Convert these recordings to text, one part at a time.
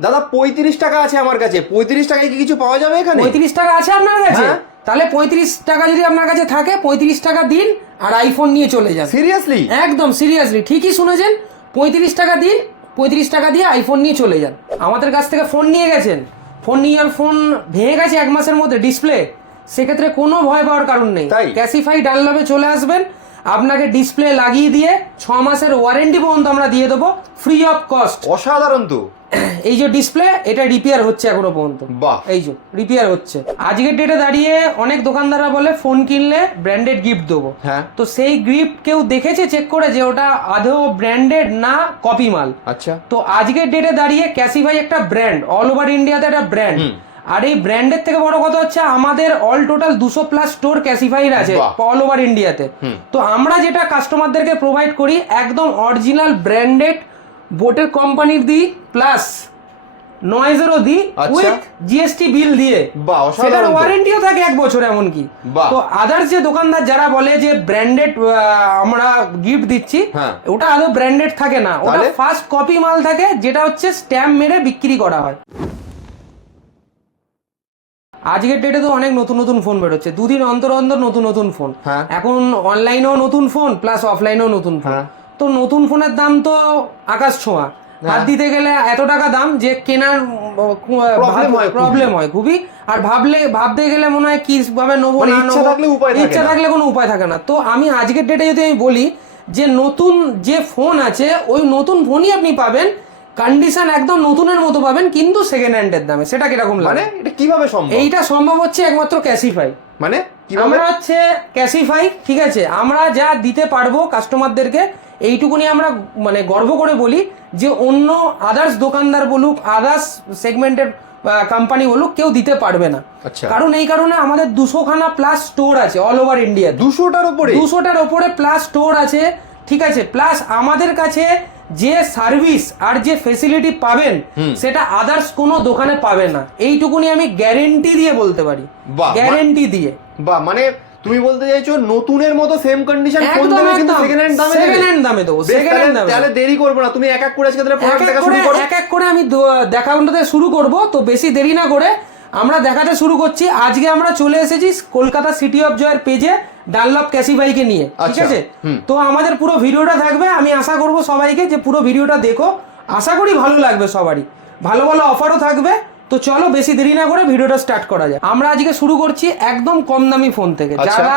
দাদা পঁয়ত্রিশ টাকা আছে আমার কাছে। পঁয়ত্রিশ টাকায় কি কিছু পাওয়া যাবে এখানে? পঁয়ত্রিশ টাকা আছে আপনার কাছে? হ্যাঁ। তাহলে পঁয়ত্রিশ টাকা যদি আপনার কাছে থাকে পঁয়ত্রিশ টাকা দিন আর আইফোন নিয়ে চলে যান। সিরিয়াসলি একদম সিরিয়াসলি ঠিকই শুনেছেন। পঁয়ত্রিশ টাকা দিন পঁয়ত্রিশ টাকা দিয়ে আইফোন নিয়ে চলে যান। আমাদের কাছ থেকে ফোন নিয়ে গেছেন। ফোন নিয়ে আর ফোন ভেঙে গেছে এক মাসের মধ্যে ডিসপ্লে সেক্ষেত্রে কোনো ভয় পাওয়ার কারণ নেই। তাই? ক্যাসিফাই ডানলভে চলে আসবেন। আপনাকে ডিসপ্লে লাগিয়ে দিয়ে ছ মাসের ওয়ারেন্টি পর্যন্ত আমরা দিয়ে দেবো ফ্রি অফ কস্ট অসাধারণ তো। এই যে ডিসপ্লে এটা রিপেয়ার হচ্ছে এখনও পর্যন্ত। বাহ। এই যে রিপেয়ার হচ্ছে। আজকের ডেটে দাঁড়িয়ে অনেক দোকানদাররা বলে ফোন কিনলে ব্র্যান্ডেড গিফট দেবো। হ্যাঁ। তো সেই গিফট কেউ দেখেছে? চেক করে যে ওটা আদৌ ব্র্যান্ডেড না কপি মাল। আচ্ছা। তো আজকের ডেটে দাঁড়িয়ে ক্যাসিফাই একটা ব্র্যান্ড অল ওভার ইন্ডিয়াতে একটা ব্র্যান্ড আর এই ব্র্যান্ডের থেকে বড় কথা হচ্ছে আমাদের অল টোটাল দুশো প্লাস স্টোর ক্যাসিফাইড আছে অল ওভার ইন্ডিয়াতে তো আমরা যেটা কাস্টমারদেরকে প্রোভাইড করি একদম অরিজিনাল ব্র্যান্ডেড বোটের কোম্পানির দিই প্লাস নয়েজেরও দিই। উইথ জিএসটি বিল দিয়ে সেটার। ওয়ারেন্টিও থাকে এক বছর এমনকি তো আদার্স যে দোকানদার যারা বলে যে ব্র্যান্ডেড আমরা গিফট দিচ্ছি হ্যাঁ। ওটা আদৌ ব্র্যান্ডেড থাকে না ওটা ফার্স্ট কপি মাল থাকে যেটা হচ্ছে স্ট্যাম্প মেরে বিক্রি করা হয় আজকের ডেটে তো অনেক নতুন নতুন ফোন বেরোচ্ছে দুদিন অন্তর অন্তর নতুন নতুন ফোন হ্যাঁ। এখন অনলাইনেও নতুন ফোন প্লাস অফলাইনেও নতুন ফোন। তো নতুন ফোনের দাম তো আকাশ ছোঁয়া। হাত দিতে গেলে এত টাকা দাম যে কেনার হয়। প্রবলেম হয় খুবই। আর ভাবলে ভাবতে গেলে মনে হয় কি ভাবে নেব মানে না ইচ্ছা থাকলে ইচ্ছা থাকলে কোনো উপায় থাকে না। তো আমি আজকের ডেটে যদি আমি বলি যে নতুন যে ফোন আছে ওই নতুন ফোনই আপনি পাবেন। কন্ডিশন একদম নতুনের মতো পাবেন কিন্তু সেকেন্ড হ্যান্ডের দামে। সেটা কীরকম মানে লাগে এটা কীভাবে সম্ভব? এইটা সম্ভব হচ্ছে একমাত্র ক্যাসিফাই মানে আমরা হচ্ছে ক্যাসিফাই ঠিক আছে? আমরা যা দিতে পারব কাস্টমারদেরকে এইটুকুনি আমরা মানে গর্ব করে বলি যে অন্য আদার্স দোকানদার বলুক আদার্স সেগমেন্টের কোম্পানি বলুক কেউ দিতে পারবে না। আচ্ছা। কারণ এই কারণে আমাদের দুশোখানা প্লাস স্টোর আছে অল ওভার ইন্ডিয়া দুশোটার উপরে দুশোটার ওপরে প্লাস স্টোর আছে ঠিক আছে? প্লাস আমাদের কাছে যে সার্ভিস আর যে ফেসিলিটি পাবেন সেটা আদার্স কোনো দোকানে পাবে না। এইটুকুনি আমি গ্যারেন্টি দিয়ে বলতে পারি। গ্যারেন্টি দিয়ে। বা মানে তুমি বলতে চাইছো নতুনের মতো সেম কন্ডিশন ফোন দেবে কিন্তু সেকেন্ড হ্যান্ড দামে দেবে? hand দামে দেবো, hand তাহলে- দামে তাহলে দেরি করব না তুমি এক এক করে আজকে তাহলে প্রোডাক্ট দেখা শুরু করো এক এক করে আমি দ- দেখানোতে শুরু করব তো বেশি দেরি না করে আমরা দেখাতে শুরু করছি। আজকে আমরা চলে এসেছি কলকাতা সিটি অফ জয়ের পেজে ডানলপ ক্যাসিফাইকে নিয়ে ঠিক আচ্ছা, আছে? তো আমাদের পুরো ভিডিওটা থাকবে আমি আশা করব সবাইকে যে পুরো ভিডিওটা দেখো। আশা করি ভালো লাগবে সবারই। ভালো ভালো অফারও থাকবে। তো চলো বেশি দেরি না করে ভিডিওটা স্টার্ট করা যায় আমরা আজকে শুরু করছি একদম কম দামি ফোন থেকে। আচ্ছা। যারা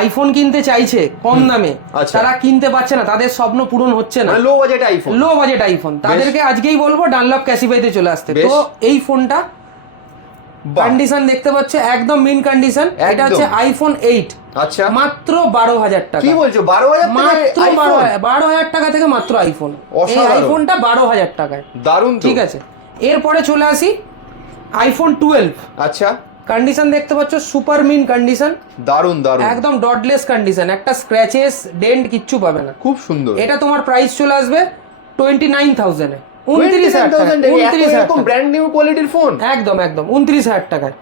আইফোন কিনতে চাইছে কম দামে আচ্ছা। তারা কিনতে পারছে না তাদের স্বপ্ন পূরণ হচ্ছে না। Low budget iPhone low budget iPhone তাদেরকে আজকেই বলব ডানলপ ক্যাসিফাইতে চলে আসতে। তো এই ফোনটা কন্ডিশন দেখতে পাচ্ছ একদম মিন কন্ডিশন এটা হচ্ছে আইফোন এইট আচ্ছা। মাত্র বারো হাজার টাকা। কি বলছো? বারো হাজার মাত্র বারো বারো হাজার টাকা থেকে মাত্র আইফোন এই আইফোনটা বারো হাজার টাকায়। দারুণ ঠিক আছে। এরপরে চলে আসি আইফোন টুয়েলভ আচ্ছা। কন্ডিশন দেখতে পাচ্ছ সুপার মিন কন্ডিশন দারুণ দারুণ একদম ডটলেস কন্ডিশন একটা স্ক্র্যাচেস ডেন্ট কিচ্ছু পাবে না। খুব সুন্দর। এটা তোমার প্রাইস চলে আসবে টোয়েন্টি নাইন থাউজেন্ডে উনত্রিশ হাজার টাকা 29,000 এ উনত্রিশ হাজার এরকম টাকা। ব্র্যান্ড নিউ কোয়ালিটির ফোন একদম একদম উনত্রিশ হাজার টাকায়।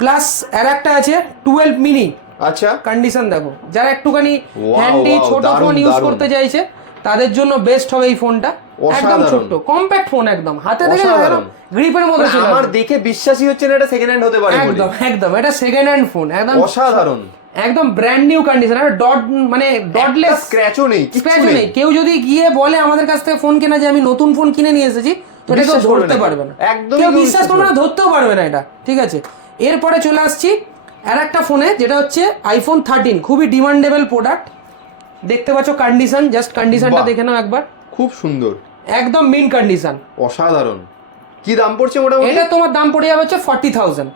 প্লাস আর একটা আছে টুয়েলভ মিনি আচ্ছা। কন্ডিশন দেখো যারা একটুখানি হ্যান্ডি ছোট ফোন ইউজ করতে চাইছে তাদের জন্য বেস্ট হবে এই ফোনটা একদম ছোট্ট কম্প্যাক্ট ফোন একদম। হাতে থেকে। গ্রিপের মধ্যে মানে চলে আমার দেখে বিশ্বাসই হচ্ছে না এটা সেকেন্ড হ্যান্ড হতে পারে একদম একদম এটা সেকেন্ড হ্যান্ড ফোন একদম অসাধারণ। একদম ব্র্যান্ড নিউ কন্ডিশন আর ডট মানে ডটলেস স্ক্র্যাচও নেই স্ক্র্যাচও নেই। কেউ যদি গিয়ে বলে আমাদের কাছ থেকে ফোন কেনা যে আমি নতুন ফোন কিনে নিয়ে এসেছি তো এটা কেউ ধরতে। পারবে না। একদমই কেউ বিশ্বাস করবে না ধরতেও পারবে না এটা ঠিক আছে? এরপরে চলে আসছি আর একটা ফোনে যেটা হচ্ছে আইফোন থার্টিন খুবই ডিমান্ডেবল প্রোডাক্ট দেখতে পাচ্ছ কন্ডিশন জাস্ট কন্ডিশনটা দেখে নাও একবার। খুব সুন্দর। একদম মিন কন্ডিশন অসাধারণ। কি দাম পড়ছে মোটামুটি? এটা তোমার দাম পড়ে যাবে হচ্ছে ফর্টি থাউজেন্ড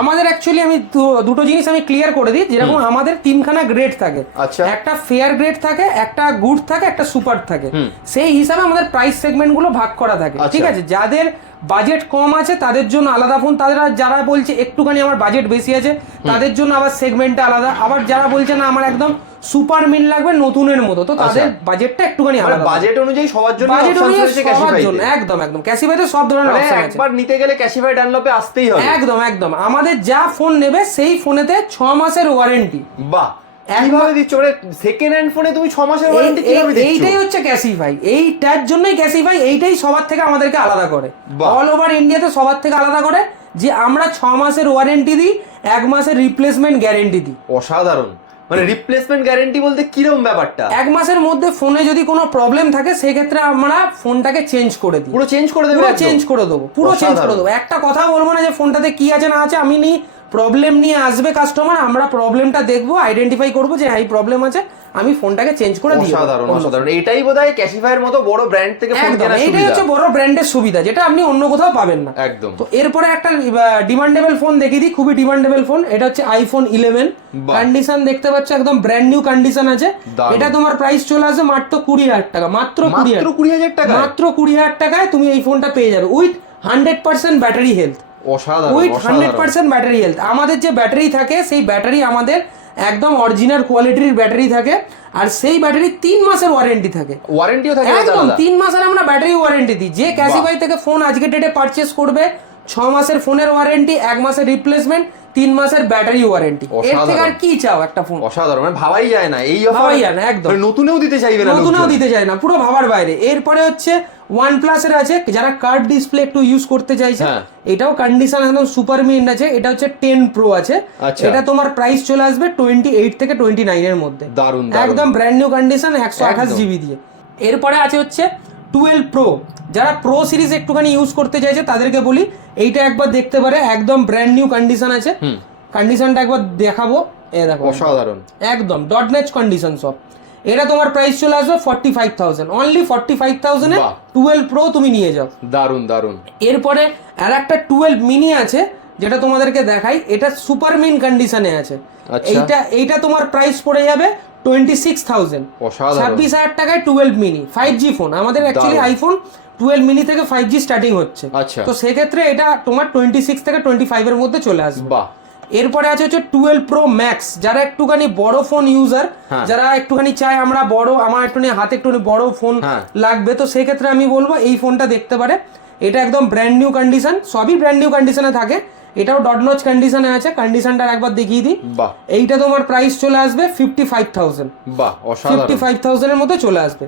আমাদের অ্যাকচুয়ালি আমি দুটো জিনিস আমি ক্লিয়ার করে দিই যেরকম আমাদের তিনখানা গ্রেড থাকে। আচ্ছা। একটা ফেয়ার গ্রেড থাকে একটা গুড থাকে একটা সুপার থাকে। সেই হিসাবে আমাদের প্রাইস সেগমেন্টগুলো ভাগ করা থাকে আচ্ছা। ঠিক আছে? যাদের বাজেট কম আছে তাদের জন্য আলাদা ফোন তাদের যারা বলছে একটুখানি আমার বাজেট বেশি আছে তাদের জন্য আবার সেগমেন্টটা আলাদা। আবার যারা বলছে না আমার একদম সুপার মিল লাগবে নতুনের মতো। তো তাদের বাজেটটা একটুখানি মানে আলাদা। বাজেট অনুযায়ী সবার জন্য বাজেট অনুযায়ী সবার জন্য একদম একদম। ক্যাসিফাইতে সব ধরনের মানে অপশন আছে। একবার নিতে গেলে ক্যাশিফাই ডানলপে আসতেই হবে। একদম একদম। আমাদের যা ফোন নেবে সেই ফোনেতে ছ মাসের ওয়ারেন্টি বাহ। দিচ্ছ? মানে সেকেন্ড হ্যান্ড ফোনে তুমি মাসের ওয়ারেন্টি কীভাবে দিচ্ছ এইটাই হচ্ছে ক্যাসিফাই এইটার জন্যই ক্যাসিফাই এইটাই সবার থেকে আমাদেরকে আলাদা করে। অল ওভার ইন্ডিয়াতে সবার থেকে আলাদা করে যে আমরা ছ মাসের ওয়ারেন্টি দিই এক মাসের রিপ্লেসমেন্ট গ্যারেন্টি দিই। অসাধারণ। মানে রিপ্লেসমেন্ট গ্যারেন্টি বলতে কীরকম ব্যাপারটা? এক মাসের মধ্যে ফোনে যদি কোনো প্রবলেম থাকে সেই ক্ষেত্রে আমরা ফোনটাকে চেঞ্জ করে দিই। পুরো চেঞ্জ করে দেবো পুরো চেঞ্জ করে দেবো পুরো চেঞ্জ করে। দেবো। একটা কথা বলব না যে ফোনটাতে কি আছে না আছে আমি নি প্রবলেম নিয়ে আসবে কাস্টমার আমরা প্রবলেমটা দেখব আইডেন্টিফাই করব যে হ্যাঁ এই প্রবলেম আছে। আমি ফোনটাকে চেঞ্জ করে দিই অসাধারণ অসাধারণ। এটাই বোধহয় ক্যাশিফাইয়ের মতো বড় ব্র্যান্ড থেকে ফোন কেনার সুবিধা। হচ্ছে বড় ব্র্যান্ডের সুবিধা যেটা আপনি অন্য কোথাও পাবেন না। একদম। তো এরপরে একটা ডিমান্ডেবল ফোন দেখিয়ে দিই খুবই ডিমান্ডেবল ফোন এটা হচ্ছে আইফোন ইলেভেন বাহ। কন্ডিশন দেখতে পাচ্ছ একদম ব্র্যান্ড নিউ কন্ডিশন আছে। এটা তোমার প্রাইস চলে আসে মাত্র কুড়ি হাজার টাকা মাত্র কুড়ি মাত্র হাজার কুড়ি হাজার টাকা মাত্র কুড়ি হাজার টাকায় তুমি এই ফোনটা পেয়ে যাবে with hundred percent battery health অসাধারণ উইথ হান্ড্রেড অসাধারণ পার্সেন্ট ব্যাটারি হেলথ আমাদের যে ব্যাটারি থাকে সেই ব্যাটারি আমাদের একদম অরিজিনাল কোয়ালিটির ব্যাটারি থাকে আর সেই ব্যাটারি তিন মাসের ওয়ারেন্টি থাকে। ওয়ারেন্টিও থাকে একদম তিন মাসের আমরা ব্যাটারি ওয়ারেন্টি দিই। যে ক্যাসিফাই থেকে ফোন আজকে ডেটে পারচেস করবে ছ মাসের ফোনের ওয়ারেন্টি এক মাসের রিপ্লেসমেন্ট তিন মাসের ব্যাটারি ওয়ারেন্টি এর থেকে। আর কি চাও একটা ফোন অসাধারণ মানে ভাবাই যায় না এই অফার ভাবাই যায় না, একদম। নতুনেও দিতে চাইবে না নতুনও। দিতে চায় না পুরো ভাবার বাইরে এরপরে হচ্ছে ওয়ান প্লাসের আছে যারা কার্ড ডিসপ্লে একটু ইউজ করতে চাইছে হ্যাঁ। এটাও কন্ডিশন একদম সুপার মিন্ট আছে এটা হচ্ছে টেন প্রো আছে আচ্ছা। এটা তোমার প্রাইস চলে আসবে টোয়েন্টি এইট থেকে টোয়েন্টি নাইনের মধ্যে দারুণ একদম ব্র্যান্ড নিউ কন্ডিশন একশো আঠাশ জিবি দিয়ে এরপরে আছে হচ্ছে টুয়েলভ প্রো। যারা প্রো সিরিজ একটুখানি ইউজ করতে চাইছে তাদেরকে বলি এইটা একবার দেখতে পারে একদম ব্র্যান্ড নিউ কন্ডিশন আছে। কন্ডিশনটা একবার দেখাবো। এ দেখো। অসাধারণ। একদম ডট নেচ কন্ডিশন সব। এটা তোমার প্রাইস চলে আসবে forty five thousand only forty five থাউজেন্ডে twelve pro তুমি নিয়ে যাও। দারুণ দারুণ। এরপরে আর একটা টুয়েলভ মিনি আছে যেটা তোমাদেরকে দেখাই এটা সুপার মিন কন্ডিশনে আছে। আচ্ছা। এইটা এইটা তোমার প্রাইস পড়ে যাবে টোয়েন্টি সিক্স থাউজেন্ড। ছাব্বিশ হাজার টাকায় twelve mini five G phone আমাদের অ্যাকচুয়ালি আইফোন টুয়েলভ মিনি থেকে ফাইভ জি স্টার্টিং হচ্ছে। আচ্ছা। তো সেক্ষেত্রে এটা তোমার টোয়েন্টি সিক্স থেকে টোয়েন্টি ফাইভের মধ্যে চলে আসবে। এরপরে আছে হচ্ছে টুয়েলভ প্রো ম্যাক্স যারা একটুখানি বড় ফোন ইউজার হ্যাঁ। যারা একটুখানি চায় আমরা বড় আমার একটুখানি হাতে একটুখানি বড় ফোন হ্যাঁ। লাগবে তো সেই ক্ষেত্রে আমি বলব এই ফোনটা দেখতে পারে। এটা একদম ব্র্যান্ড নিউ কন্ডিশন সবই ব্র্যান্ড নিউ কন্ডিশনে থাকে। এটাও ডট নচ কন্ডিশনে আছে কন্ডিশনটা একবার দেখিয়ে দিই। বাহ। এইটা তোমার প্রাইস চলে আসবে ফিফটি ফাইভ থাউজেন্ড বাহ ফিফটি অসাধারণ ফাইভ থাউজেন্ডের মধ্যে চলে আসবে।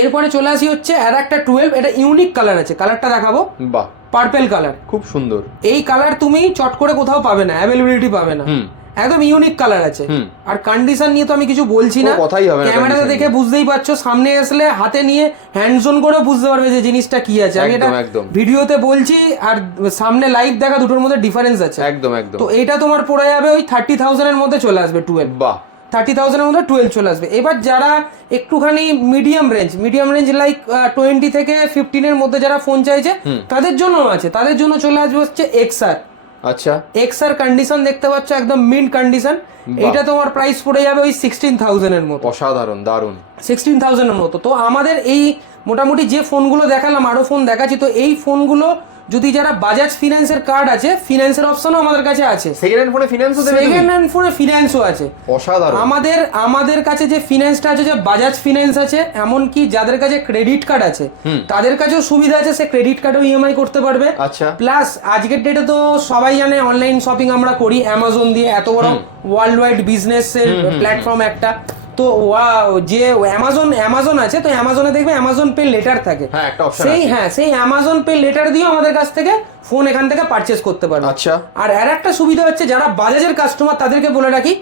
এরপরে চলে আসি হচ্ছে আর একটা টুয়েলভ এটা ইউনিক কালার আছে কালারটা দেখাবো। বাহ। পার্পেল কালার খুব সুন্দর। এই কালার তুমি চট করে কোথাও পাবে না অ্যাভেলেবিলিটি পাবে না। একদম ইউনিক কালার আছে। আর কন্ডিশন নিয়ে তো আমি কিছু বলছি না। কথাই হবে ক্যামেরাতে দেখে বুঝতেই পারছ সামনে আসলে হাতে নিয়ে হ্যান্ডস অন করে বুঝতে পারবে যে জিনিসটা কি আছে। আমি এটা। ভিডিওতে বলছি আর সামনে লাইভ দেখা দুটোর মধ্যে ডিফারেন্স আছে। একদম একদম। তো এটা তোমার পড়ে যাবে ওই থার্টি থাউজেন্ডের মধ্যে চলে আসবে টুয়েলভ বাহ। থার্টি থাউজেন্ডের মধ্যে টুয়েলভ চলে আসবে। এবার যারা একটুখানি medium range medium range like twenty থেকে ফিফটিনের মধ্যে যারা ফোন চাইছে তাদের জন্য আছে। তাদের জন্য চলে আসবে হচ্ছে এক্সআর আচ্ছা। এক্সআর কন্ডিশন দেখতে পাচ্ছ একদম মিন্ট কন্ডিশন এটা তোমার প্রাইস পড়ে যাবে ওই সিক্সটিন থাউজেন্ডের মতো। অসাধারণ দারুণ। সিক্সটিন থাউজেন্ডের মতো। তো আমাদের এই মোটামুটি যে ফোনগুলো দেখালাম আরও ফোন দেখাচ্ছি তো এই ফোনগুলো যদি যারা বাজাজ ফিনান্সের কার্ড আছে ফিনান্সের অপশনও আমাদের কাছে আছে। সেকেন্ড হ্যান্ড ফোনে দেবে সেকেন্ড হ্যান্ড ফোনে আছে। অসাধারণ। আমাদের আমাদের কাছে যে ফিনান্সটা আছে যে বাজাজ ফিনান্স আছে এমনকি যাদের কাছে ক্রেডিট কার্ড আছে তাদের কাছেও সুবিধা আছে সে ক্রেডিট কার্ডেও ইএমআই করতে পারবে। আচ্ছা। প্লাস আজকের ডেটে তো সবাই জানে অনলাইন শপিং আমরা করি অ্যামাজন দিয়ে এত বড় ওয়ার্ল্ড ওয়াইড বিজনেসের প্ল্যাটফর্ম একটা। তো যে অ্যামাজন অ্যামাজন আছে তো অ্যামাজনে দেখবে অ্যামাজন পে লেটার থাকে। হ্যাঁ, সেই হ্যাঁ সেই অ্যামাজন পে লেটার দিয়েও আমাদের কাছ থেকে ফোন এখান থেকে পারচেস করতে পারবে। আচ্ছা। আর আর একটা সুবিধা হচ্ছে যারা বাজাজের কাস্টমার তাদেরকে বলে রাখি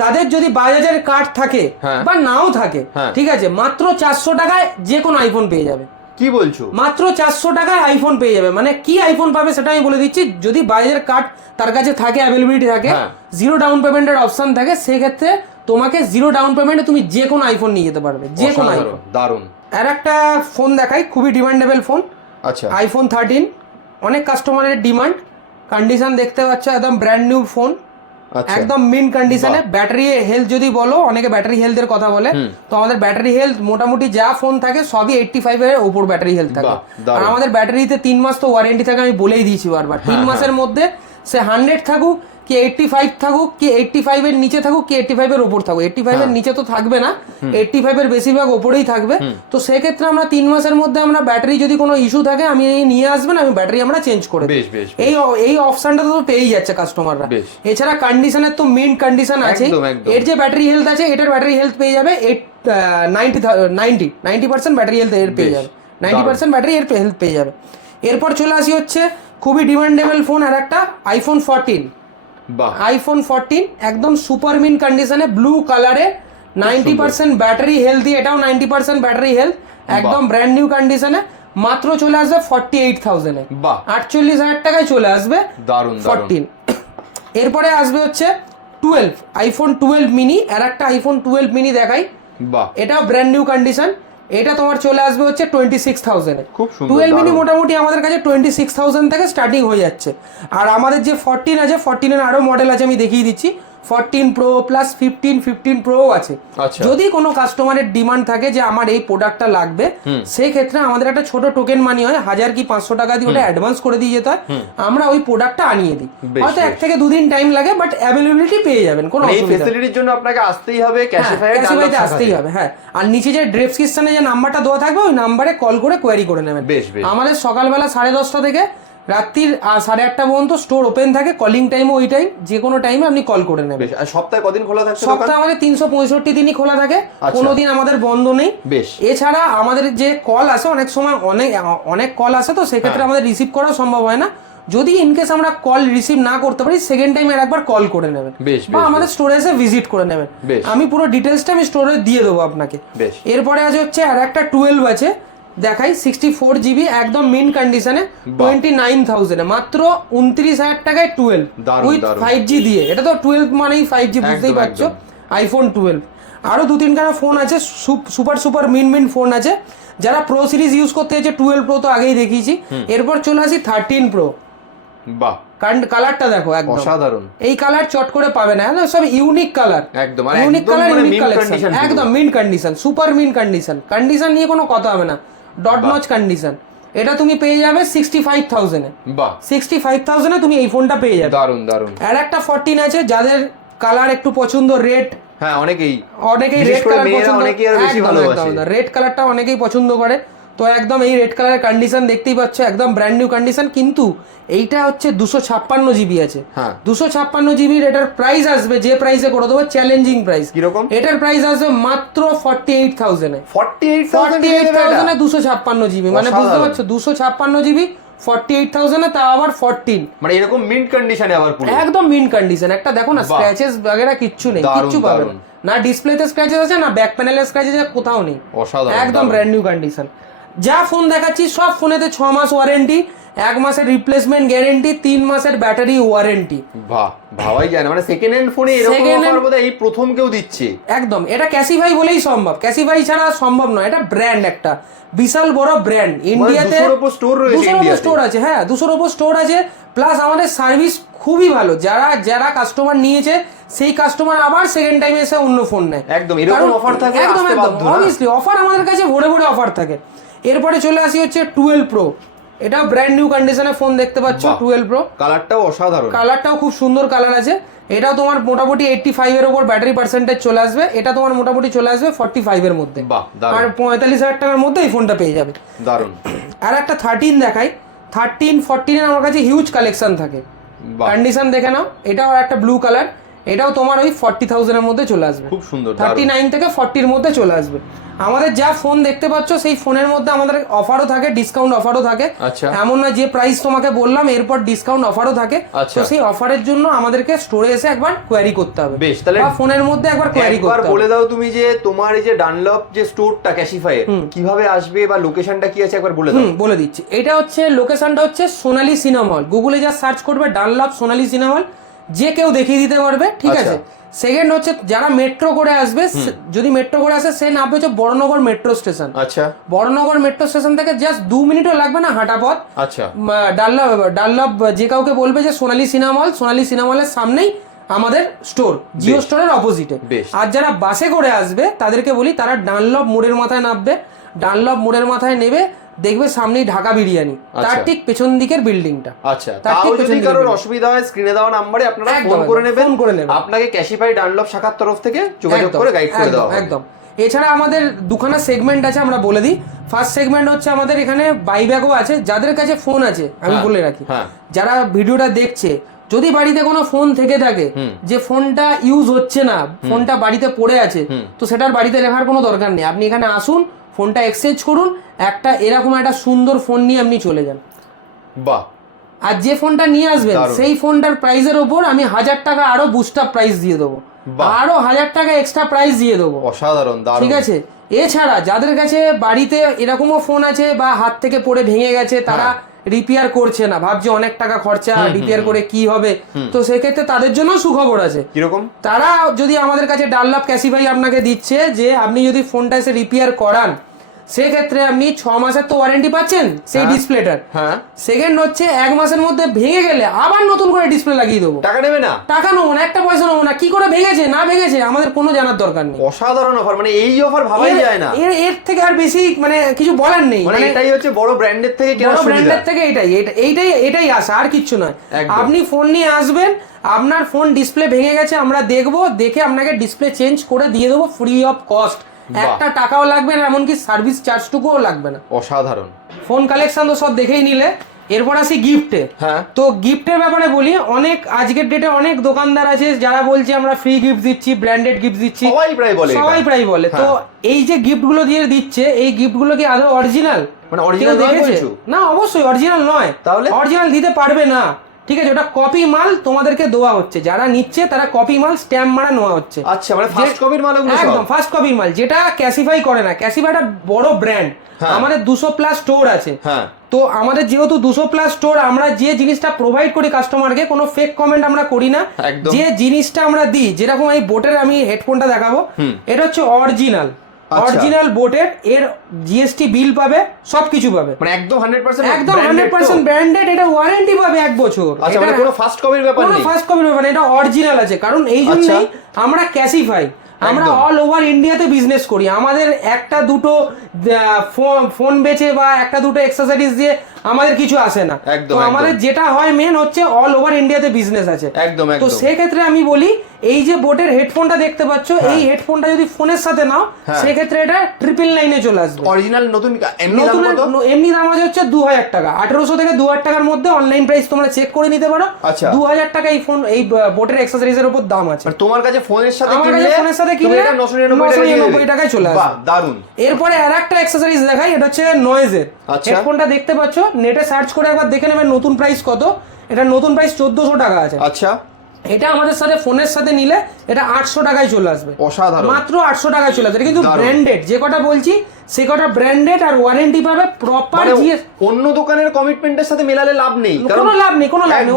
তাদের যদি বাজাজের কার্ড থাকে হ্যাঁ। বা নাও থাকে হ্যাঁ। ঠিক আছে মাত্র চারশো টাকায় যে কোনো আইফোন পেয়ে যাবে। কি বলছো? মাত্র চারশো টাকায় আইফোন পেয়ে যাবে। মানে কি আইফোন পাবে সেটা আমি বলে দিচ্ছি যদি বাজাজের কার্ড তার কাছে থাকে অ্যাভেলেবিলিটি থাকে। জিরো ডাউন পেমেন্টের অপশন থাকে সেক্ষেত্রে তোমাকে জিরো ডাউন পেমেন্টে তুমি যে কোনো আইফোন নিয়ে যেতে পারবে যে কোনো আইফোন দারুণ। আর একটা ফোন দেখাই খুবই ডিমান্ডেবল ফোন আচ্ছা। আইফোন থার্টিন অনেক কাস্টমারের ডিমান্ড কন্ডিশন দেখতে পাচ্ছ একদম ব্র্যান্ড নিউ ফোন একদম মিন কন্ডিশনে ব্যাটারি হেলথ যদি বলো অনেকে ব্যাটারি হেলথের কথা বলে তো আমাদের ব্যাটারি হেলথ মোটামুটি যা ফোন থাকে সবই এইটটি ফাইভ এর উপর ব্যাটারি হেলথ থাকে। আর আমাদের ব্যাটারিতে তিন মাস তো ওয়ারেন্টি থাকে আমি বলেই দিয়েছি বারবার। তিন মাসের মধ্যে সে হান্ড্রেড থাকুক কি এইটটি ফাইভ থাকুক কি এইটটি ফাইভের নিচে থাকুক কি এইটটি ফাইভের ওপর থাকুক। এইটটি ফাইভ এর নিচে তো থাকবে না। এইটটি ফাইভের বেশিরভাগ ওপরেই থাকবে। তো সেক্ষেত্রে আমরা তিন মাসের মধ্যে আমরা ব্যাটারি যদি কোনো ইস্যু থাকে আমি নিয়ে আসবেন আমি ব্যাটারি আমরা চেঞ্জ করে এই এই অপশনটা তো পেয়েই যাচ্ছে কাস্টমাররা এছাড়া কন্ডিশনের তো মেন কন্ডিশন আছে। এর যে ব্যাটারি হেলথ আছে এটার ব্যাটারি হেলথ পেয়ে যাবে eight ninety ninety ninety percent battery health এর পেয়ে যাবে। নাইনটি পার্সেন্ট ব্যাটারি এর হেলথ পেয়ে যাবে। এরপর চলে আসি হচ্ছে খুবই ডিমান্ডেবল ফোন আর একটা আইফোন ফোরটিন আইফোন ফোরটিন একদম সুপার মিন কন্ডিশনে ব্লু কালারে নাইনটি পার্সেন্ট ব্যাটারি হেলথি এটাও নাইনটি পার্সেন্ট ব্যাটারি হেলথ একদম ব্র্যান্ড নিউ কন্ডিশনে মাত্র চলে আসবে ফর্টি এইট থাউজেন্ডে বাহ। আটচল্লিশ হাজার টাকায় চলে আসবে দারুণ দারুণ ফোরটিন এরপরে আসবে হচ্ছে টুয়েলভ আইফোন টুয়েলভ মিনি আর একটা আইফোন টুয়েলভ মিনি দেখাই। বাহ। এটাও ব্র্যান্ড নিউ কন্ডিশন এটা তোমার চলে আসবে হচ্ছে টোয়েন্টি সিক্স থাউজেন্ডে খুব টুয়েলভ মিনি মোটামুটি আমাদের কাছে টোয়েন্টি সিক্স থাউজেন্ড থেকে স্টার্টিং হয়ে যাচ্ছে। আর আমাদের যে ফোরটিন আছে ফোরটিনের আরও মডেল আছে আমি দেখিয়ে দিচ্ছি। Fourteen pro plus fifteen fifteen pro আছে। আচ্ছা। যদি কোনো কাস্টমারের ডিমান্ড থাকে যে আমার এই প্রোডাক্টটা লাগবে সেই ক্ষেত্রে আমাদের একটা ছোট টোকেন মানি হয় হাজার কি পাঁচশো টাকা দিয়ে ওটা অ্যাডভান্স করে দিয়ে যেতে হয় আমরা ওই প্রোডাক্টটা আনিয়ে দিই। হয়তো এক থেকে দুদিন টাইম লাগে বাট অ্যাভেলেবিলিটি পেয়ে যাবেন কোনো মানে ফেসিলিটির জন্য আপনাকে আসতেই হবে ক্যাশিফাইতে আসতেই হবে হ্যাঁ। আর নিচে যে ডেসক্রিপশনে যে নাম্বারটা দেওয়া থাকবে ওই নাম্বারে কল করে কোয়ারি করে নেবেন। আমাদের সকালবেলা সাড়ে দশটা থেকে রাত্রির সাড়ে আটটা পর্যন্ত স্টোর ওপেন থাকে কলিং টাইমও ওই টাইম যে কোনো টাইমে আপনি কল করে নেবেন। সপ্তাহে কদিন খোলা থাকে সপ্তাহে আমাদের তিনশো পঁয়ষট্টি দিনই খোলা থাকে আচ্ছা। কোনো দিন আমাদের বন্ধ নেই। বেশ। এছাড়া আমাদের যে কল আসে অনেক সময় অনেক অনেক কল আসে তো হ্যাঁ। সেক্ষেত্রে আমাদের রিসিভ করা সম্ভব হয় না। যদি ইনকেস আমরা কল রিসিভ না করতে পারি সেকেন্ড টাইম এর একবার কল করে নেবেন। বা আমাদের স্টোরে এসে ভিজিট করে নেবেন। আমি পুরো ডিটেলসটা আমি স্টোরে দিয়ে দেবো আপনাকে। এরপরে আছে হচ্ছে আর একটা টুয়েলভ আছে। দেখাই সিক্সটি ফোর জিবি একদম মিন কন্ডিশনে টোয়েন্টি নাইন থাউজেন্ডে মাত্র উনত্রিশ হাজার টাকায় টুয়েলভ উইথ ফাইভ জি দিয়ে। এটা তো টুয়েলভ মানেই ফাইভ জি বুঝতেই পারছ? আইফোন টুয়েলভ আরও দু তিনখানা ফোন আছে super super mint mint phone আছে। যারা প্রো সিরিজ ইউজ করতে চাইছে টুয়েলভ প্রো তো আগেই দেখিয়েছি। এরপর চলে আসি থার্টিন প্রো বাহ। কালারটা দেখো একদম। অসাধারণ। এই কালার চট করে পাবে না না, সব ইউনিক কালার একদম, ইউনিক কালার ইউনিক কালেকশন একদম mint condition super mint condition condition নিয়ে কোনো কথা হবে না। ডট নচ কন্ডিশন এটা তুমি পেয়ে যাবে সিক্সটি ফাইভ থাউজেন্ডে বাহ। সিক্সটি ফাইভ থাউজেন্ডে তুমি এই ফোনটা পেয়ে যাবে। দারুণ দারুণ আর একটা ফোরটিন আছে যাদের কালার একটু পছন্দ রেড হ্যাঁ অনেকেই। অনেকেই রেড কালার পছন্দ অনেকেই আরও বেশি ভালোবাসে। রেড কালারটা অনেকেই পছন্দ করে। তো একদম এই রেড কালারের কন্ডিশন দেখতেই পাচ্ছ একদম ব্র্যান্ড নিউ কন্ডিশন কিন্তু এইটা হচ্ছে দুশো ছাপ্পান্ন জিবি আছে। হ্যাঁ। দুশো ছাপ্পান্ন জিবির এটার প্রাইস আসবে যে প্রাইসে করে দেবো চ্যালেঞ্জিং প্রাইস কীরকম? এটার প্রাইস আসবে মাত্র ফর্টি এইট থাউজেন্ডে 48000 ফর্টি এইট থাউজেন্ডে দুশো ছাপ্পান্ন জিবি মানে বুঝতে পারছ দুশো ছাপ্পান্ন জিবি ফর্টি এইট থাউজেন্ডে তা আবার ফোরটিন মানে এরকম মিন্ট কন্ডিশনে আবার একদম মিন কন্ডিশন একটা দেখো না স্ক্র্যাচেস বাগেরা কিচ্ছু নেই কিচ্ছু পাবে। না। ডিসপ্লেতে স্ক্র্যাচেস আছে না ব্যাক প্যানেলে স্ক্র্যাচেস কোথাও নেই। একদম ব্র্যান্ড নিউ কন্ডিশন যা ফোন দেখাচ্ছি সব ফোনেতে ছ মাস ওয়ারেন্টি এক মাসের রিপ্লেসমেন্ট গ্যারেন্টি তিন মাসের ব্যাটারি ওয়ারেন্টি বাহ ভাবাই যায় না। মানে সেকেন্ড হ্যান্ড ফোনে এরকম Second hand- অফার বোধহয় এই প্রথম কেউ দিচ্ছে। একদম। এটা ক্যাসিফাই বলেই সম্ভব। ক্যাসিফাই ছাড়া সম্ভব নয়। এটা ব্র্যান্ড একটা। বিশাল বড় ব্র্যান্ড ইন্ডিয়াতে দুশোর ওপর store রয়েছে ইন্ডিয়াতে। স্টোর আছে। হ্যাঁ দুশোর ওপর স্টোর আছে। প্লাস আমাদের সার্ভিস খুবই ভালো। যারা যারা কাস্টমার নিয়েছে সেই কাস্টমার আবার সেকেন্ড টাইম এসে অন্য ফোন নেয়। একদম, এরকম offer থাকলে একদম আসতে বাধ্য না। অবভিয়াসলি অফার আমাদের কাছে ভরে ভরে অফার থাকে। এরপরে চলে আসি হচ্ছে টুয়েলভ প্রো এটাও ব্র্যান্ড নিউ কন্ডিশনে ফোন দেখতে পাচ্ছ টুয়েলভ প্রো কালারটাও অসাধারণ। কালারটাও খুব সুন্দর কালার আছে। এটাও তোমার মোটামুটি এইটটি ফাইভের ওপর ব্যাটারি পার্সেন্টেজ চলে আসবে। এটা তোমার মোটামুটি চলে আসবে ফর্টি ফাইভের মধ্যে। আর পঁয়তাল্লিশ হাজার টাকার মধ্যে এই ফোনটা পেয়ে যাবে। দারুণ আর একটা থার্টিন দেখাই। থার্টিন ফোরটিনের আমার কাছে হিউজ কালেকশন থাকে। কন্ডিশন দেখে নাও। এটাও একটা ব্লু কালার এটাও তোমার ওই ফর্টি থাউজেন্ডের মধ্যে চলে আসবে। খুব সুন্দর থার্টি নাইন থেকে ফর্টির মধ্যে চলে আসবে। আমাদের যা ফোন দেখতে পাচ্ছ সেই ফোনের মধ্যে আমাদের অফারও থাকে ডিসকাউন্ট অফারও থাকে। আচ্ছা। এমন না যে প্রাইস তোমাকে বললাম এরপর ডিসকাউন্ট অফারও থাকে। আচ্ছা। তো সেই অফারের জন্য আমাদেরকে স্টোরে এসে একবার কোয়ারি করতে হবে। বেশ, তাহলে- ফোনের মধ্যে একবার কোয়ারি একবার করতে বলে দাও তুমি যে তোমার এই যে ডানলপ যে স্টোরটা ক্যাশিফাই কীভাবে আসবে বা লোকেশনটা কি আছে একবার বলে দাও। বলে দিচ্ছি। এটা হচ্ছে লোকেশনটা হচ্ছে সোনালী সিনেমা হল গুগলে যা সার্চ করবে ডানলাভ সোনালী সিনেমা হল যে কেউ দেখিয়ে দিতে পারবে ঠিক আচ্ছা। আছে? সেকেন্ড হচ্ছে যারা মেট্রো করে আসবে যদি মেট্রো করে আসে সে নামবে হচ্ছে বড়নগর মেট্রো স্টেশন আচ্ছা। বড়নগর মেট্রো স্টেশন থেকে জাস্ট দু মিনিটও লাগবে না হাঁটা পথ। আচ্ছা। ডাল্লাভ ডাল্লাভ যে কাউকে বলবে যে সোনালী সিনেমা হল সোনালী সিনেমা হলের সামনেই আমাদের স্টোর জিও স্টোরের অপোজিটে আর যারা বাসে করে আসবে তাদেরকে বলি তারা ডানলভ মোড়ের মাথায় নামবে। ডানলভ মোড়ের মাথায় নেবে দেখবে সামনেই ঢাকা বিরিয়ানি। তার আচ্ছা। ঠিক পেছন দিকের বিল্ডিংটা। আচ্ছা তার ঠিক পেছন কারোর অসুবিধা হয় স্ক্রিনে দেওয়া নাম্বারে আপনারা ফোন করে নেবেন। ফোন করে নেবেন। আপনাকে ক্যাশিফাই ডানলপ শাখার তরফ থেকে যোগাযোগ করে গাইড করে দেওয়া একদম এছাড়া আমাদের দুখানা সেগমেন্ট আছে আমরা বলে দিই। ফার্স্ট সেগমেন্ট হচ্ছে আমাদের এখানে বাইব্যাগও আছে যাদের কাছে ফোন আছে আমি হ্যাঁ, বলে রাখি। হ্যাঁ। যারা ভিডিওটা দেখছে যদি বাড়িতে কোনো ফোন থেকে থাকে যে ফোনটা ইউজ হচ্ছে না ফোনটা বাড়িতে পড়ে আছে তো সেটার বাড়িতে রাখার কোনো দরকার নেই। আপনি এখানে আসুন ফোনটা এক্সচেঞ্জ করুন একটা এরকম একটা সুন্দর ফোন নিয়ে আপনি চলে যান। বাহ। আর যে ফোনটা নিয়ে আসবেন সেই ফোনটার প্রাইসের ওপর আমি হাজার টাকা আরও বুস্টার প্রাইস দিয়ে দেবো। আরও হাজার টাকা এক্সট্রা প্রাইস দিয়ে দেবো। অসাধারণ ঠিক আছে? এছাড়া যাদের কাছে বাড়িতে এরকমও ফোন আছে বা হাত থেকে পড়ে ভেঙে গেছে তারা রিপেয়ার করছে না ভাবছে অনেক টাকা খরচা রিপেয়ার করে কি হবে? তো সেক্ষেত্রে তাদের জন্য সুখবর আছে। কীরকম? তারা যদি আমাদের কাছে ডাল্লাপ ক্যাসিফাই আপনাকে দিচ্ছে যে আপনি যদি ফোনটা এসে রিপেয়ার করান সেক্ষেত্রে আপনি ছ মাসের তো ওয়ারেন্টি পাচ্ছেন সেই ডিসপ্লেটার হ্যাঁ। সেকেন্ড হচ্ছে এক মাসের মধ্যে ভেঙে গেলে আবার নতুন করে ডিসপ্লে লাগিয়ে দেবো। টাকা নেবে না? টাকা নেব না একটা পয়সা নেব না। কি করে ভেঙেছে না ভেঙেছে আমাদের কোনো জানার দরকার নেই। অসাধারণ অফার মানে এই অফার ভাবাই যায় না। এর এর থেকে আর বেশি মানে কিছু বলার নেই। মানে এটাই হচ্ছে বড় ব্র্যান্ডের থেকে কেনা বড় সুবিধা। ব্র্যান্ডের থেকে এটাই এটা- এইটাই এটাই আশা আর কিচ্ছু নয়। আপনি ফোন নিয়ে আসবেন আপনার ফোন ডিসপ্লে ভেঙে গেছে আমরা দেখব দেখে আপনাকে ডিসপ্লে চেঞ্জ করে দিয়ে দেবো ফ্রি অফ কস্ট একটা টাকাও লাগবে না এমনকি সার্ভিস চার্জটুকুও লাগবে না। অসাধারণ। ফোন কালেকশন তো সব দেখেই নিলে। এরপর আসি গিফটে হ্যাঁ। তো গিফটের ব্যাপারে বলি অনেক আজকের ডেটে অনেক দোকানদার আছে যারা বলছে আমরা ফ্রি গিফট দিচ্ছি ব্র্যান্ডেড গিফট দিচ্ছি। সবাই প্রায় বলে সবাই প্রায় বলে। তো হ্যাঁ। এই যে গিফটগুলো দিয়ে দিচ্ছে এই গিফটগুলো কি আদৌ অরিজিনাল মানে বলছো? না অবশ্যই অরিজিনাল নয়। তাহলে? অরিজিনাল দিতে পারবে না। ঠিক আছে ওটা কপি মাল তোমাদেরকে দেওয়া হচ্ছে। যারা নিচ্ছে তারা কপি মাল স্ট্যাম্প মারা নেওয়া হচ্ছে। আচ্ছা মানে ফার্স্ট কপির মাল একদম ফার্স্ট কপির মাল যেটা ক্যাসিফাই করে না। ক্যাসিফাই একটা বড় ব্র্যান্ড। আমাদের দুশো প্লাস স্টোর আছে। হ্যাঁ। তো আমাদের যেহেতু দুশো প্লাস স্টোর আমরা যে জিনিসটা প্রোভাইড করি কাস্টমারকে কোনো ফেক কমেন্ট আমরা করি না। যে জিনিসটা আমরা দিই যেরকম এই বোটের আমি হেডফোনটা দেখাবো এটা হচ্ছে অরিজিনাল। অরিজিনাল বোটের এর জিএসটি বিল পাবে সবকিছু পাবে। মানে একদম হান্ড্রেড পার্সেন্ট একদম হান্ড্রেড পার্সেন্ট ব্র্যান্ডেড এটা ওয়ারেন্টি পাবে এক বছর। আচ্ছা মানে এটা- কোনো ফার্স্ট কপির ব্যাপার কোনো ফার্স্ট কপির ব্যাপার না, এটা অরিজিনাল আছে। কারণ এই জন্যই আমরা ক্যাসিফাই আমরা অল ওভার ইন্ডিয়াতে বিজনেস করি। আমাদের একটা দুটো ফোন বেচে বা একটা দুটো এক্সারসাইজ দিয়ে আমাদের কিছু আসে না। একদম, আমাদের যেটা হয় মেন হচ্ছে অল ওভার ইন্ডিয়াতে বিজনেস আছে। একদম তো সেক্ষেত্রে আমি বলি এই যে বোটের হেডফোনটা দেখতে পাচ্ছ এই হেডফোনটা যদি ফোনের সাথে নাও হ্যাঁ। সেক্ষেত্রে এটা ট্রিপল লাইনে চলে আসবে। অরিজিনাল নতুন নতুন এমনি দাম আছে হচ্ছে দু হাজার টাকা। আঠেরোশো থেকে দু হাজার টাকার মধ্যে অনলাইন প্রাইস তোমরা চেক করে নিতে পারো। আচ্ছা। দু হাজার টাকা এই ফোন এই বোটের এক্সেসরিজের উপর দাম আছে। মানে তোমার কাছে ফোনের সাথে আমার কাছে ফোনের সাথে কিনলে এটা 999 টাকা দিয়ে 999 দেবে। টাকায় চলে আসবে। দারুণ এরপরে আর একটা এক্সেসরিজ দেখাই এটা হচ্ছে নয়েজের আচ্ছা। হেডফোনটা দেখতে পাচ্ছ নেটে সার্চ করে একবার দেখে নেবেন নতুন প্রাইস কত। এটা নতুন প্রাইস চোদ্দশো টাকা আছে। আচ্ছা। এটা আমাদের সাথে ফোনের সাথে নিলে এটা আটশো টাকায় চলে আসবে। অসাধারণ। মাত্র আটশো টাকায় চলে আসবে। এটা কিন্তু ব্র্যান্ডেড যে কটা বলছি সে কটা ব্র্যান্ডেড আর ওয়ারেন্টি পাবে প্রপার মানে জিএস অন্য দোকানের কমিটমেন্টের সাথে মেলালে লাভ নেই কোনো লাভ নেই কোনো লাভ নেই।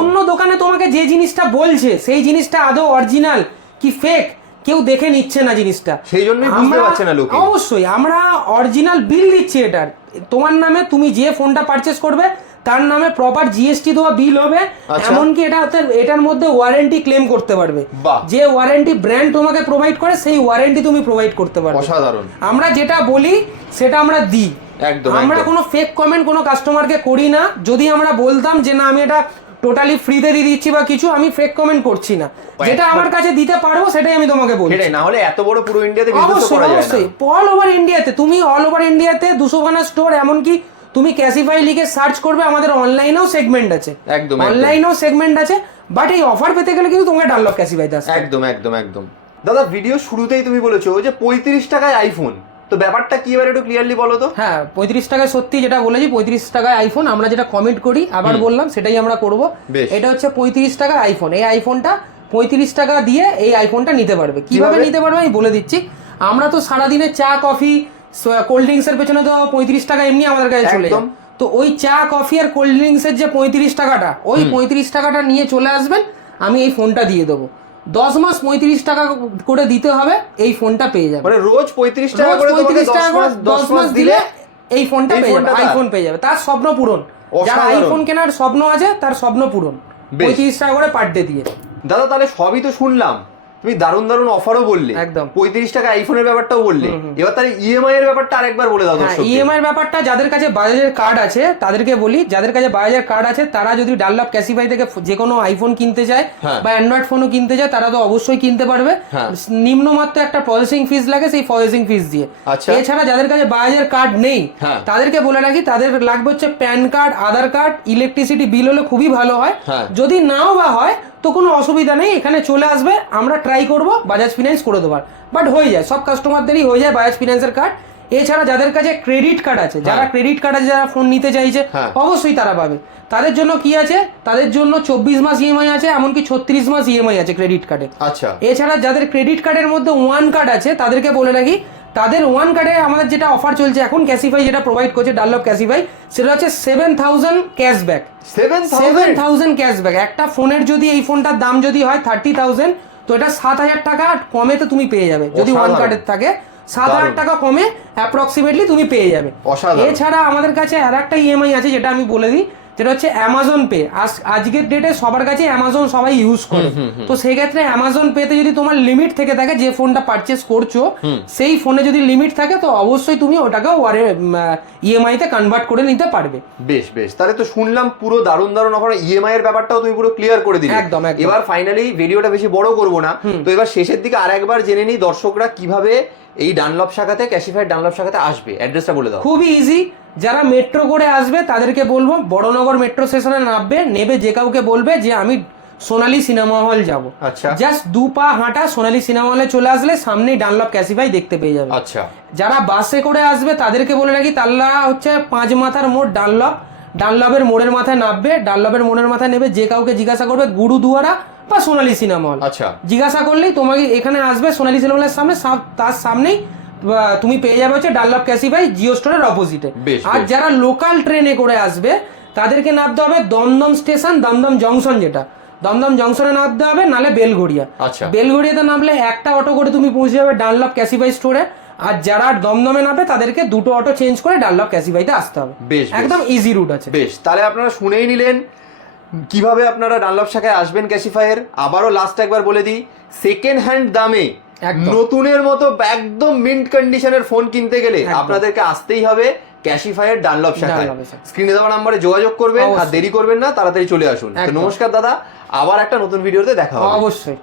অন্য দোকানে তোমাকে যে জিনিসটা বলছে সেই জিনিসটা আদৌ অরিজিনাল কি ফেক কেউ দেখে নিচ্ছে না জিনিসটা। সেই জন্যই বুঝতে পারছে না লোকে। অবশ্যই আমরা অরিজিনাল বিল দিচ্ছি এটার। তোমার নামে তুমি যে ফোনটা পারচেস করবে তার নামে প্রপার জিএসটি দেওয়া বিল হবে আচ্ছা। এমনকি এটা এটার মধ্যে ওয়ারেন্টি ক্লেম করতে পারবে। যে ওয়ারেন্টি ব্র্যান্ড তোমাকে প্রোভাইড করে সেই ওয়ারেন্টি তুমি প্রোভাইড করতে পারবে। অসাধারণ। আমরা যেটা বলি সেটা আমরা দিই। একদম, আমরা কোনো ফেক কমেন্ট কোনো কাস্টমারকে করি না। যদি আমরা বলতাম যে না আমি এটা টোটালি ফ্রিতে দিয়ে দিচ্ছি বা কিছু আমি ফেক কমেন্ট করছি না। যেটা আমার কাছে দিতে পারব সেটাই আমি তোমাকে বলছি। সেটাই না হলে এত বড় পুরো ইন্ডিয়াতে বিজনেস করা যায় না। অবশ্যই। অল ওভার ইন্ডিয়াতে তুমি অল ওভার ইন্ডিয়াতে দুশো খানা স্টোর এমনকি তুমি ক্যাসিফাই লিখে সার্চ করবে আমাদের অনলাইনেও সেগমেন্ট আছে। একদম। অনলাইনেও সেগমেন্ট আছে বাট এই অফার পেতে গেলে কিন্তু তোমাকে ডানলক ক্যাসিফাইতে আসতে হবে। একদম একদম একদম। দাদা ভিডিও শুরুতেই তুমি বলেছ যে পঁয়ত্রিশ টাকায় আইফোন তো ব্যাপারটা কি এবার একটু ক্লিয়ারলি বলো তো? হ্যাঁ পঁয়ত্রিশ টাকায় সত্যি যেটা বলেছি পঁয়ত্রিশ টাকায় আইফোন আমরা যেটা কমেন্ট করি আবার বললাম সেটাই আমরা করব। এটা হচ্ছে পঁয়ত্রিশ টাকার আইফোন এই আইফোনটা পঁয়ত্রিশ টাকা দিয়ে এই আইফোনটা নিতে পারবে। কীভাবে? নিতে পারবে আমি বলে দিচ্ছি। আমরা তো সারাদিনে চা কফি কোল্ড ড্রিঙ্কস এর পেছনে তো পঁয়ত্রিশ টাকা এমনি আমাদের কাছে চলে। যায়। তো ওই চা কফি আর কোল্ড ড্রিঙ্কস এর যে পঁয়ত্রিশ টাকাটা ওই পঁয়ত্রিশ টাকাটা নিয়ে চলে আসবেন আমি এই ফোনটা দিয়ে দেবো। দশ মাস পঁয়ত্রিশ টাকা করে দিতে হবে এই ফোনটা পেয়ে যাবে। মানে রোজ পঁয়ত্রিশ টাকা করে পঁয়ত্রিশ টাকা করে দশ মাস দিলে এই ফোনটা পেয়ে যাবে আইফোন পেয়ে যাবে। তার স্বপ্ন পূরণ। যার আইফোন কেনার স্বপ্ন আছে তার স্বপ্ন পূরণ। পঁয়ত্রিশ টাকা করে পার ডে দিয়ে। দাদা তাহলে সবই তো শুনলাম। তুমি দারুণ দারুণ অফারও বললে একদম। পঁয়ত্রিশ টাকা আইফোনের ব্যাপারটাও বললে এবার তাহলে ইএমআই এর ব্যাপারটা আরেকবার বলে দাও হ্যাঁ ইএমআই এর ব্যাপারটা যাদের কাছে বাজাজের কার্ড আছে তাদেরকে বলি যাদের কাছে বাজাজের কার্ড আছে তারা যদি ডাল্লাপ ক্যাসিফাই থেকে যে কোনো আইফোন কিনতে চায় হ্যাঁ। বা অ্যান্ড্রয়েড ফোনও কিনতে চায় তারা তো অবশ্যই কিনতে পারবে হ্যাঁ। নিম্নমাত্র একটা প্রসেসিং ফিস লাগে সেই প্রসেসিং ফিস দিয়ে আচ্ছা। এছাড়া যাদের কাছে বাজাজের কার্ড নেই হ্যাঁ। তাদেরকে বলে রাখি তাদের লাগবে হচ্ছে PAN card Aadhaar card electricity bill হলে খুবই ভালো হয় হ্যাঁ। যদি নাও বা হয় তো কোনো অসুবিধা নেই এখানে চলে আসবে আমরা ট্রাই করব বাজাজ ফিনান্স করে দেবার। বাট হয়ে যায় সব কাস্টমারদেরই হয়ে যায় বাজাজ ফিনান্সের কার্ড এছাড়া যাদের কাছে ক্রেডিট কার্ড আছে যারা ক্রেডিট কার্ড আছে যারা ফোন নিতে চাইছে হ্যাঁ। অবশ্যই তারা পাবে। তাদের জন্য কি আছে? তাদের জন্য চব্বিশ মাস ইএমআই আছে এমনকি ছত্রিশ মাস ইএমআই আছে ক্রেডিট কার্ডে আচ্ছা। এছাড়া যাদের ক্রেডিট কার্ডের মধ্যে ওয়ান কার্ড আছে তাদেরকে বলে রাখি তাদের ওয়ান কার্ডে আমাদের যেটা অফার চলছে এখন ক্যাসিফাই যেটা প্রোভাইড করছে ডানলপ ক্যাসিফাই সেটা হচ্ছে seven thousand cashback seven seven thousand cashback একটা ফোনের যদি এই ফোনটার দাম যদি হয় থার্টি থাউজেন্ড তো এটা সাত হাজার টাকা কমে তো তুমি পেয়ে যাবে। যদি ওয়ান কার্ডের থাকে সাত হাজার টাকা কমে অ্যাপ্রক্সিমেটলি তুমি পেয়ে যাবে। এছাড়া আমাদের কাছে আর একটা ইএমআই আছে যেটা আমি বলে দিই যেটা হচ্ছে অ্যামাজন পে আজকের ডেটে সবার কাছে অ্যামাজন সবাই ইউজ করে। তো সেই ক্ষেত্রে অ্যামাজন পেতে যদি তোমার লিমিট থেকে থাকে যে ফোনটা পারচেস করছ সেই ফোনে যদি লিমিট থাকে তো অবশ্যই তুমি ওটাকে ওয়ারে ইএমআই তে কনভার্ট করে নিতে পারবে। বেশ বেশ। তাহলে তো শুনলাম পুরো দারুণ দারুণ অফার ইএমআই এর ব্যাপারটাও তুমি পুরো ক্লিয়ার করে দিলে। একদম, একদম। এবার ফাইনালি ভিডিওটা বেশি বড় করব না। তো এবার শেষের দিকে আরেকবার জেনে নিই দর্শকরা কীভাবে এই ডানলপ শাখাতে ক্যাশিফাইড ডানলপ শাখাতে আসবে। অ্যাড্রেসটা বলে দাও। খুবই ইজি যারা মেট্রো করে আসবে তাদেরকে বলব বড়নগর মেট্রো স্টেশনে নামবে নেবে যে কাউকে বলবে যে আমি সোনালী সিনেমা হল যাব। আচ্ছা। জাস্ট দু পা হাঁটা সোনালী সিনেমা হলে চলে আসলে সামনেই ডানলপ ক্যাসিফাই দেখতে পেয়ে যাবে। আচ্ছা। যারা বাসে করে আসবে তাদেরকে বলে রাখি তাল্লা হচ্ছে পাঁচ মাথার মোড় ডানলপ ডানলপের মোড়ের মাথায় নামবে ডানলপের মোড়ের মাথায় নেবে যে কাউকে জিজ্ঞাসা করবে গুরুদুয়ারা বা সোনালী সিনেমা হল আচ্ছা। জিজ্ঞাসা করলেই তোমাকে এখানে আসবে সোনালী সিনেমা হলের সামনে তার সামনেই তুমি পেয়ে যাবে হচ্ছে ডানলপ ক্যাসিফাই জিও স্টোরের অপোজিটে আর যারা লোকাল ট্রেনে করে আসবে তাদেরকে নামতে হবে দমদম স্টেশন দমদম জংশন যেটা। দমদম জংশনে নামতে হবে নালে বেলঘড়িয়া। আচ্ছা। বেলঘড়িয়াতে নামলে একটা অটো করে তুমি পৌঁছে যাবে ডানলপ ক্যাসিফাই স্টোরে আর যারা দমদমে নামবে তাদেরকে দুটো অটো চেঞ্জ করে ডানলপ ক্যাসিফাইতে আসতে হবে। বেশ। একদম ইজি রুট আছে। বেশ তাহলে আপনারা শুনেই নিলেন কীভাবে আপনারা ডানলপ শাখায় আসবেন ক্যাশিফাইয়ের আবারও লাস্ট একবার বলে দিই সেকেন্ড হ্যান্ড দামে। নতুনের মতো একদম মিন্ট কন্ডিশনের ফোন কিনতে গেলে আপনাদেরকে আসতেই হবে ক্যাশিফায়ের ডানলপ শাখায়। স্ক্রিনে দেওয়া নাম্বারে যোগাযোগ করবেন আর দেরি করবেন না তাড়াতাড়ি চলে আসুন। নমস্কার দাদা আবার একটা নতুন ভিডিওতে দেখা হবে। অবশ্যই।